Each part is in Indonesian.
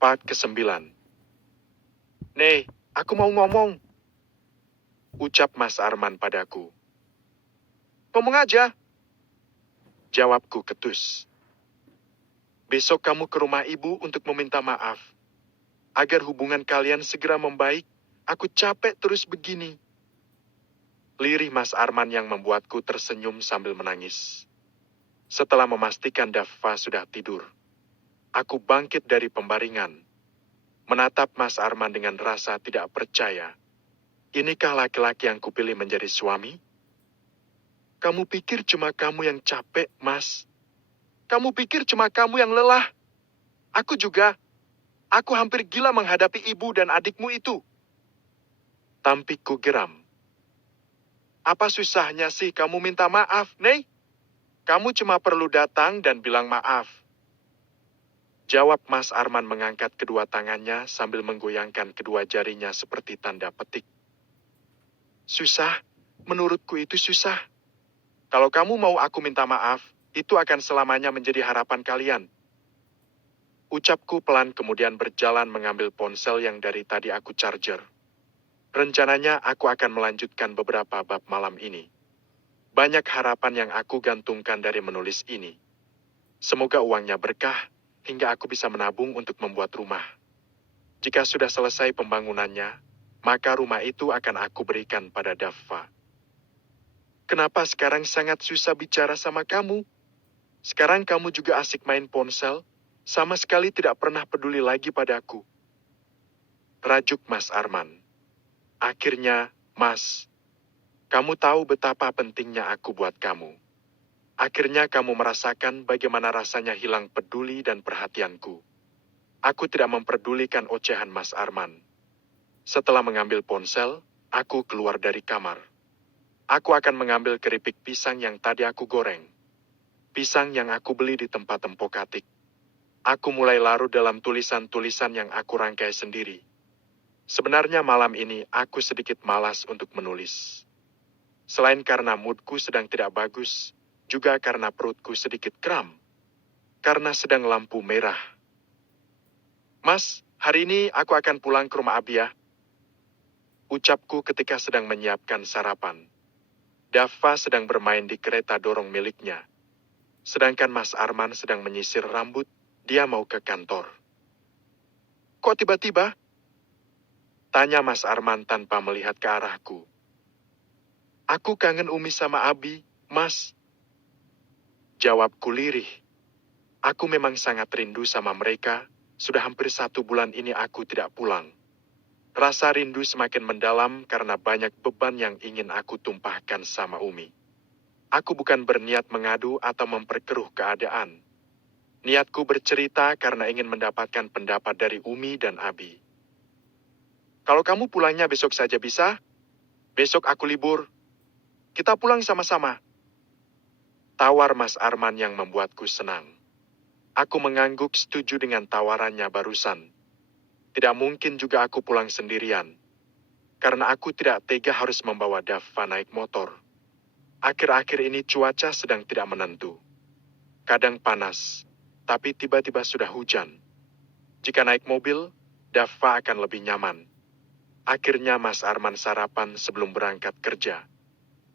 Part ke-9. Nih, aku mau ngomong, ucap Mas Arman padaku. Ngomong aja, jawabku ketus. Besok kamu ke rumah ibu untuk meminta maaf. Agar hubungan kalian segera membaik, aku capek terus begini. Lirih Mas Arman yang membuatku tersenyum sambil menangis. Setelah memastikan Daffa sudah tidur, aku bangkit dari pembaringan. Menatap Mas Arman dengan rasa tidak percaya. Inikah laki-laki yang kupilih menjadi suami? Kamu pikir cuma kamu yang capek, Mas? Kamu pikir cuma kamu yang lelah? Aku juga. Aku hampir gila menghadapi ibu dan adikmu itu. Tampikku geram. Apa susahnya sih kamu minta maaf, Nei? Kamu cuma perlu datang dan bilang maaf. Jawab Mas Arman mengangkat kedua tangannya sambil menggoyangkan kedua jarinya seperti tanda petik. Susah? Menurutku itu susah. Kalau kamu mau aku minta maaf, itu akan selamanya menjadi harapan kalian. Ucapku pelan kemudian berjalan mengambil ponsel yang dari tadi aku charger. Rencananya aku akan melanjutkan beberapa bab malam ini. Banyak harapan yang aku gantungkan dari menulis ini. Semoga uangnya berkah, hingga aku bisa menabung untuk membuat rumah. Jika sudah selesai pembangunannya, maka rumah itu akan aku berikan pada Daffa. Kenapa sekarang sangat susah bicara sama kamu? Sekarang kamu juga asik main ponsel, sama sekali tidak pernah peduli lagi padaku. Rajuk Mas Arman. Akhirnya, Mas, kamu tahu betapa pentingnya aku buat kamu. Akhirnya kamu merasakan bagaimana rasanya hilang peduli dan perhatianku. Aku tidak memperdulikan ocehan Mas Arman. Setelah mengambil ponsel, aku keluar dari kamar. Aku akan mengambil keripik pisang yang tadi aku goreng. Pisang yang aku beli di tempat Tempok Atik. Aku mulai larut dalam tulisan-tulisan yang aku rangkai sendiri. Sebenarnya malam ini aku sedikit malas untuk menulis. Selain karena moodku sedang tidak bagus, juga karena perutku sedikit kram. Karena sedang lampu merah. Mas, hari ini aku akan pulang ke rumah Abi ya. Ucapku ketika sedang menyiapkan sarapan. Daffa sedang bermain di kereta dorong miliknya. Sedangkan Mas Arman sedang menyisir rambut, dia mau ke kantor. Kok tiba-tiba? Tanya Mas Arman tanpa melihat ke arahku. Aku kangen Umi sama Abi, Mas. Jawabku lirih. Aku memang sangat rindu sama mereka, sudah hampir 1 bulan ini aku tidak pulang. Rasa rindu semakin mendalam karena banyak beban yang ingin aku tumpahkan sama Umi. Aku bukan berniat mengadu atau memperkeruh keadaan. Niatku bercerita karena ingin mendapatkan pendapat dari Umi dan Abi. Kalau kamu pulangnya besok saja bisa? Besok aku libur. Kita pulang sama-sama. Tawar Mas Arman yang membuatku senang. Aku mengangguk setuju dengan tawarannya barusan. Tidak mungkin juga aku pulang sendirian. Karena aku tidak tega harus membawa Daffa naik motor. Akhir-akhir ini cuaca sedang tidak menentu. Kadang panas, tapi tiba-tiba sudah hujan. Jika naik mobil, Daffa akan lebih nyaman. Akhirnya Mas Arman sarapan sebelum berangkat kerja.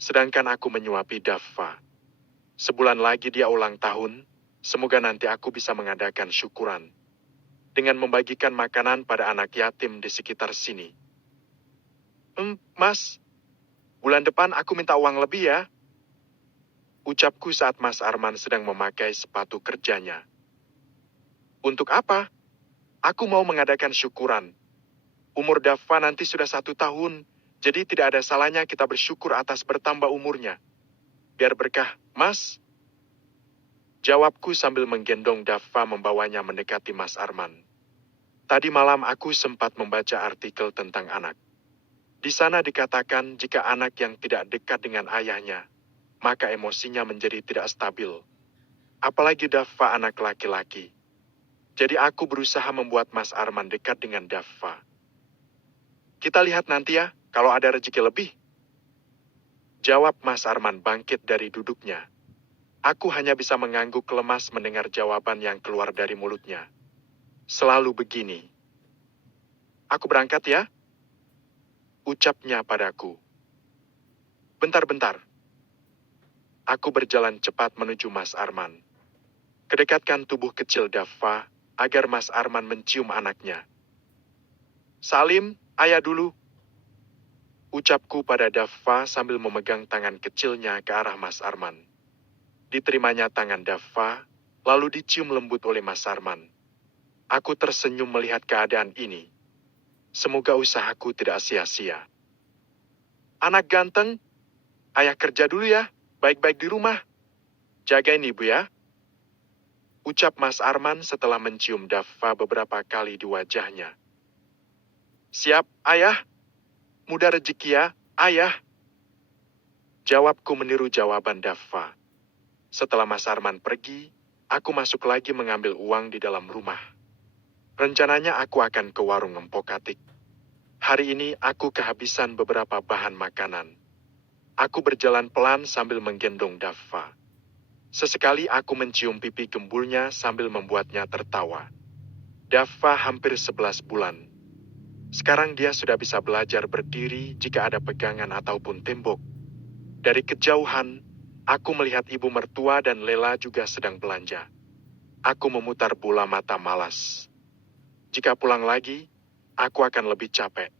Sedangkan aku menyuapi Daffa. Sebulan lagi dia ulang tahun, semoga nanti aku bisa mengadakan syukuran. Dengan membagikan makanan pada anak yatim di sekitar sini. Mas, bulan depan aku minta uang lebih ya. Ucapku saat Mas Arman sedang memakai sepatu kerjanya. Untuk apa? Aku mau mengadakan syukuran. Umur Daffa nanti sudah 1 tahun, jadi tidak ada salahnya kita bersyukur atas bertambah umurnya. Biar berkah, Mas. Jawabku sambil menggendong Daffa membawanya mendekati Mas Arman. Tadi malam aku sempat membaca artikel tentang anak. Di sana dikatakan jika anak yang tidak dekat dengan ayahnya, maka emosinya menjadi tidak stabil. Apalagi Daffa anak laki-laki. Jadi aku berusaha membuat Mas Arman dekat dengan Daffa. Kita lihat nanti ya, kalau ada rezeki lebih. Jawab Mas Arman bangkit dari duduknya. Aku hanya bisa mengangguk lemas mendengar jawaban yang keluar dari mulutnya. Selalu begini. Aku berangkat ya, ucapnya padaku. Bentar-bentar. Aku berjalan cepat menuju Mas Arman. Kedekatkan tubuh kecil Daffa agar Mas Arman mencium anaknya. Salim, ayah dulu. Ucapku pada Daffa sambil memegang tangan kecilnya ke arah Mas Arman. Diterimanya tangan Daffa, lalu dicium lembut oleh Mas Arman. Aku tersenyum melihat keadaan ini. Semoga usahaku tidak sia-sia. Anak ganteng, ayah kerja dulu ya, baik-baik di rumah. Jagain ibu ya. Ucap Mas Arman setelah mencium Daffa beberapa kali di wajahnya. Siap, ayah. Mudah rezeki ya, ayah. Jawabku meniru jawaban Daffa. Setelah Mas Arman pergi, aku masuk lagi mengambil uang di dalam rumah. Rencananya aku akan ke warung Empok Atik. Hari ini aku kehabisan beberapa bahan makanan. Aku berjalan pelan sambil menggendong Daffa. Sesekali aku mencium pipi gembulnya sambil membuatnya tertawa. Daffa hampir 11 bulan. Sekarang dia sudah bisa belajar berdiri jika ada pegangan ataupun tembok. Dari kejauhan, aku melihat ibu mertua dan Lela juga sedang belanja. Aku memutar bola mata malas. Jika pulang lagi, aku akan lebih capek.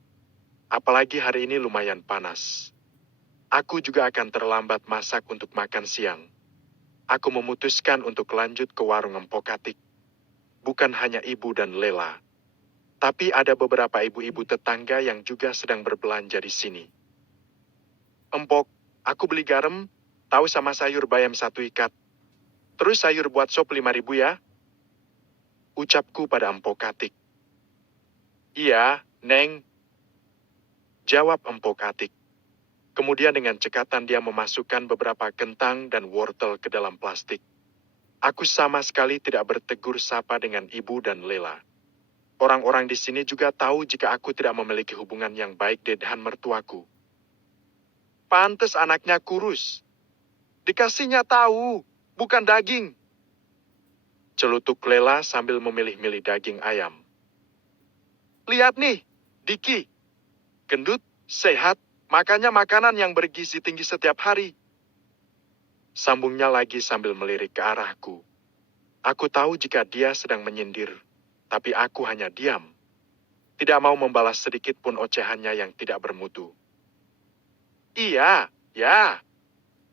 Apalagi hari ini lumayan panas. Aku juga akan terlambat masak untuk makan siang. Aku memutuskan untuk lanjut ke warung Empok Atik. Bukan hanya ibu dan Lela, tapi ada beberapa ibu-ibu tetangga yang juga sedang berbelanja di sini. Empok, aku beli garam, tahu sama sayur bayam 1 ikat. Terus sayur buat sop 5.000 ya. Ucapku pada Empok Atik. Iya, Neng. Jawab Empok Atik. Kemudian dengan cekatan dia memasukkan beberapa kentang dan wortel ke dalam plastik. Aku sama sekali tidak bertegur sapa dengan ibu dan Lela. Orang-orang di sini juga tahu jika aku tidak memiliki hubungan yang baik dengan mertuaku. Pantes anaknya kurus. Dikasihnya tahu, bukan daging. Celutuk Lela sambil memilih-milih daging ayam. Lihat nih, Diki. Gendut, sehat, makannya makanan yang bergizi tinggi setiap hari. Sambungnya lagi sambil melirik ke arahku. Aku tahu jika dia sedang menyindir, tapi aku hanya diam. Tidak mau membalas sedikit pun ocehannya yang tidak bermutu. Iya, ya.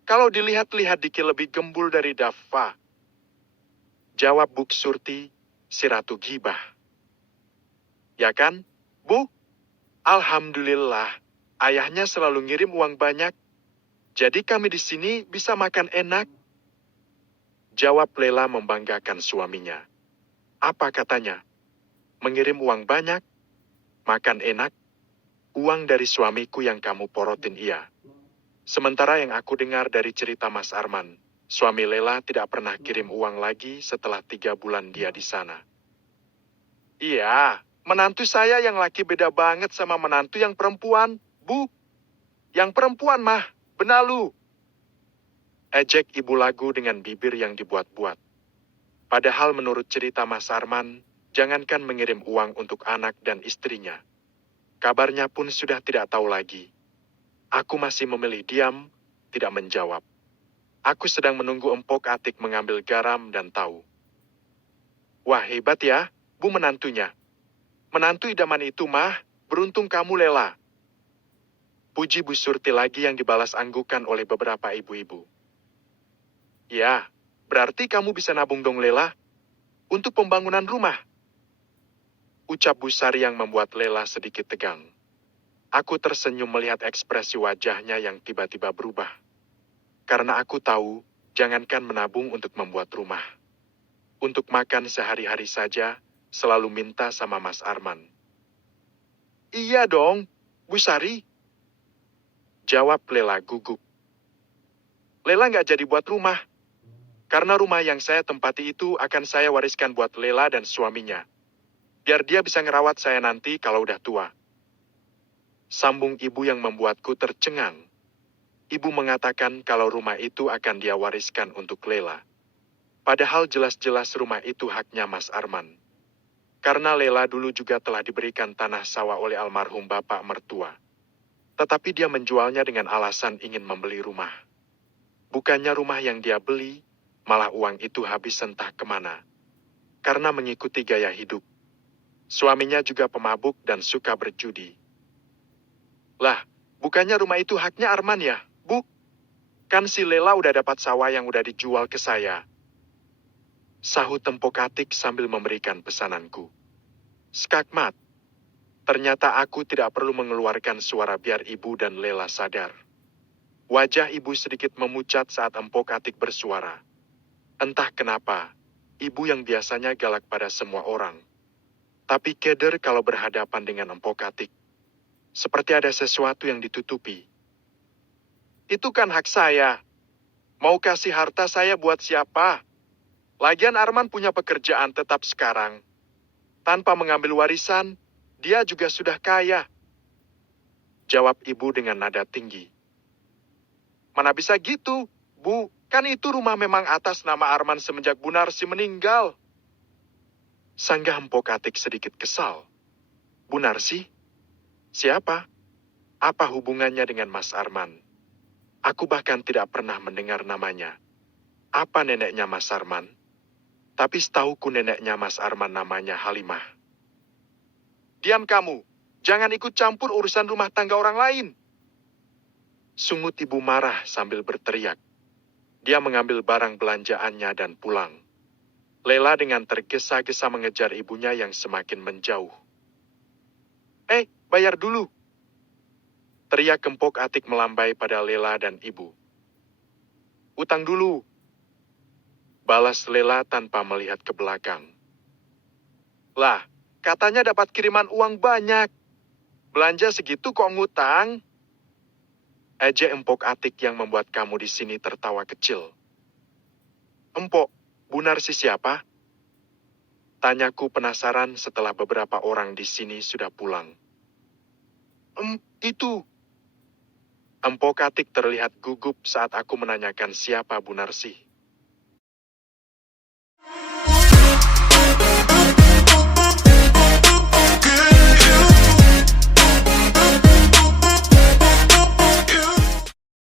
Kalau dilihat-lihat Diki lebih gembul dari Daffa. Jawab Buk Surti, si Ratu Gibah. Ya kan, Bu? Alhamdulillah, ayahnya selalu ngirim uang banyak. Jadi kami di sini bisa makan enak. Jawab Lela membanggakan suaminya. Apa katanya? Mengirim uang banyak, makan enak, uang dari suamiku yang kamu porotin iya. Sementara yang aku dengar dari cerita Mas Arman, suami Lela tidak pernah kirim uang lagi setelah 3 bulan dia di sana. Iya, menantu saya yang laki beda banget sama menantu yang perempuan, Bu. Yang perempuan mah, benalu. Ejek ibu lagu dengan bibir yang dibuat-buat. Padahal menurut cerita Mas Arman, jangankan mengirim uang untuk anak dan istrinya. Kabarnya pun sudah tidak tahu lagi. Aku masih memilih diam, tidak menjawab. Aku sedang menunggu Empok Atik mengambil garam dan tahu. Wah hebat ya, Bu menantunya. Menantu idaman itu mah, beruntung kamu Lela. Puji Bu Surti lagi yang dibalas anggukan oleh beberapa ibu-ibu. Ya, berarti kamu bisa nabung dong Lela, untuk pembangunan rumah. Ucap Bu Sari yang membuat Lela sedikit tegang. Aku tersenyum melihat ekspresi wajahnya yang tiba-tiba berubah. Karena aku tahu, jangankan menabung untuk membuat rumah. Untuk makan sehari-hari saja, selalu minta sama Mas Arman. Iya dong, Bu Sari. Jawab Lela gugup. Lela nggak jadi buat rumah. Karena rumah yang saya tempati itu akan saya wariskan buat Lela dan suaminya. Biar dia bisa ngerawat saya nanti kalau udah tua. Sambung ibu yang membuatku tercengang. Ibu mengatakan kalau rumah itu akan dia wariskan untuk Lela. Padahal jelas-jelas rumah itu haknya Mas Arman. Karena Lela dulu juga telah diberikan tanah sawah oleh almarhum bapak mertua. Tetapi dia menjualnya dengan alasan ingin membeli rumah. Bukannya rumah yang dia beli, malah uang itu habis entah kemana. Karena mengikuti gaya hidup. Suaminya juga pemabuk dan suka berjudi. Lah, bukannya rumah itu haknya Arman ya, Bu? Kan si Lela udah dapat sawah yang udah dijual ke saya. Sahut Empok Atik sambil memberikan pesananku. Skakmat. Ternyata aku tidak perlu mengeluarkan suara biar ibu dan Lela sadar. Wajah ibu sedikit memucat saat Empok Atik bersuara. Entah kenapa, ibu yang biasanya galak pada semua orang. Tapi keder kalau berhadapan dengan Empok Atik. Seperti ada sesuatu yang ditutupi. Itu kan hak saya. Mau kasih harta saya buat siapa? Lagian Arman punya pekerjaan tetap sekarang. Tanpa mengambil warisan, dia juga sudah kaya. Jawab ibu dengan nada tinggi. Mana bisa gitu, Bu? Kan itu rumah memang atas nama Arman semenjak Bu Narsi meninggal. Sanggah Empok Atik sedikit kesal. Bu Narsi? Siapa? Apa hubungannya dengan Mas Arman? Aku bahkan tidak pernah mendengar namanya. Apa neneknya Mas Arman? Tapi setahuku neneknya Mas Arman namanya Halimah. Diam kamu. Jangan ikut campur urusan rumah tangga orang lain. Sungut ibu marah sambil berteriak. Dia mengambil barang belanjaannya dan pulang. Lela dengan tergesa-gesa mengejar ibunya yang semakin menjauh. Bayar dulu. Teriak Empok Atik melambai pada Lela dan ibu. Utang dulu. Balas Lela tanpa melihat ke belakang. Lah, katanya dapat kiriman uang banyak. Belanja segitu kok ngutang? Ejek Empok Atik yang membuat kamu di sini tertawa kecil. Empok, Bu Narsi siapa? Tanyaku penasaran setelah beberapa orang di sini sudah pulang. Itu. Empok Atik terlihat gugup saat aku menanyakan siapa Bu Narsi.